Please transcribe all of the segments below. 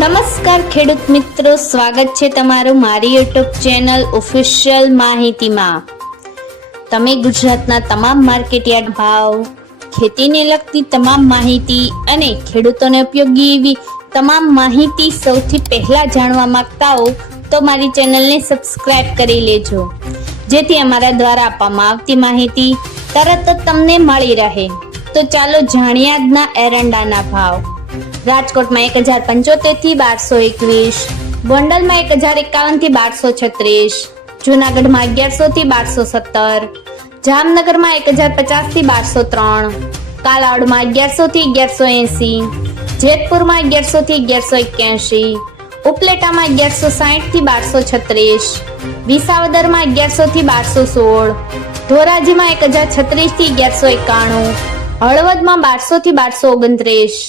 નમસ્કાર ખેડૂત મિત્રો, સ્વાગત છે તમારું મારી યુટ્યુબ ચેનલ ઓફિશિયલ માહિતીમાં। તમે ગુજરાતના તમામ માર્કેટયાર્ડ ભાવ, ખેતીને લગતી તમામ માહિતી અને ખેડૂતોને ઉપયોગી એવી તમામ માહિતી સૌથી પહેલા જાણવા માંગતા હો તો મારી ચેનલને સબસ્ક્રાઇબ કરી લેજો, જેથી અમારા દ્વારા આપવામાં આવતી માહિતી તરત જ તમને મળી રહે। તો ચાલો જાણીએ આજના એરંડાના ભાવ। રાજકોટમાં 1075 થી 1221, ગોંડલમાં 1051 થી 1236, જૂનાગઢમાં 1100 થી 1217, જામનગરમાં 1050 થી 1203, કાલાવડમાં 1100 થી 1180, જેતપુરમાં 1100 થી 1181, ઉપલેટામાં 1160 થી 1236, વિસાવદરમાં 1100 થી 1216, ધોરાજીમાં 1036 થી 1191, હળવદમાં 1200 થી 1229,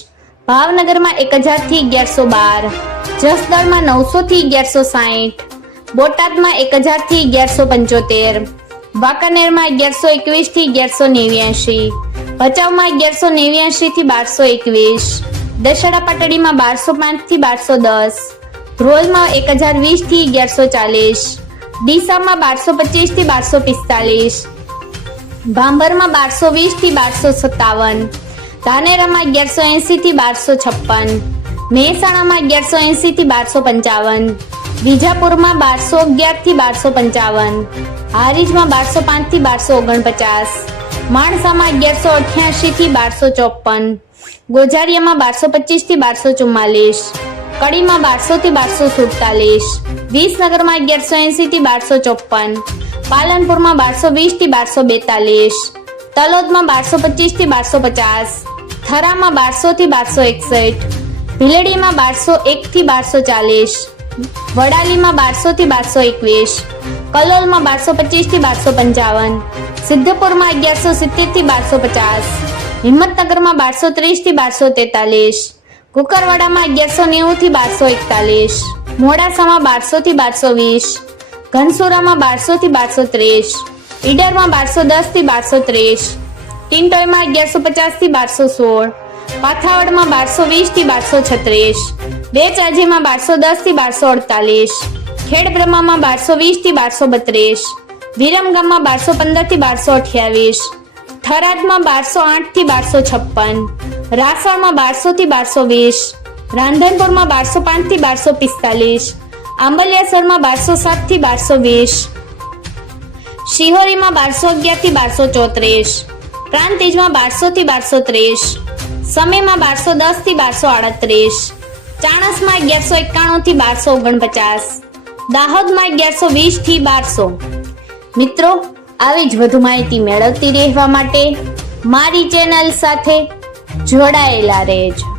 ભાવનગરમાં 1000 થી 1112, જસદણમાં 900 થી 1160, બોટાદમાં 1000 થી 1175, વાંકાનેરમાં 1121 થી 1189, ભચાઉમાં 1189 થી 1221, દશેડા પાટડીમાં 1205 થી 1210, ધ્રોલમાં 1020 થી 1140, ડીસામાં 1225 થી 1245, ભાંભરમાં 1220 થી 1257, ધાનેરામાં 1180 થી 1256, મહેસાણામાં 1180 થી 1255, વિજાપુરમાં 1211 થી 1255, હારીજમાં 1205 થી 1249, માણસામાં 1188 થી 1254, ગોઝારિયામાં 1225 થી 1244, કડીમાં 1200 થી 1247, વિસનગરમાં 1180 થી 1254, પાલનપુરમાં 1220 થી 1242, તલોદમાં 1225 થી 1250, થરામાં 1200 થી 1261, ભીલડીમાં 1201 થી 1240, વડાલીમાં 1200 થી 1221, કલોલમાં 1225 થી 1255, સિદ્ધપુરમાં 1170 થી 1250, હિંમતનગરમાં 1230 થી 1243, કુકરવાડામાં 1190 થી 1241, મોડાસામાં 1200 થી 1220, ઘનસુરામાં 1200 થી 1230, ઈડરમાં 1210 થી 1230, ટિન્ટોયમાં 1150 થી 1216, પાથાવડમાં 1220 થી 1236, બેચાજીમાં 1210 થી 1248, ખેડબ્રહ્મામાં 1220 થી 1232, વિરમગામમાં 1215 થી 1228, થરાદમાં 1208 થી 1256, રાસણમાં 1200 થી 1220, રાંધનપુરમાં 1205 થી 1245, આંબલિયાસરમાં 1207 થી 1220, શિહોરીમાં 1211 થી 1234, પ્રાંતિજમાં 1200 થી 1230, સમેમાં 1210 થી 1238, ચાણસમાં 1191 થી 1249, દાહોદમાં 1120 થી 1200। મિત્રો, આવી જ વધુ માહિતી મેળવતી રહેવા માટે મારી ચેનલ સાથે જોડાયેલા રહેજો।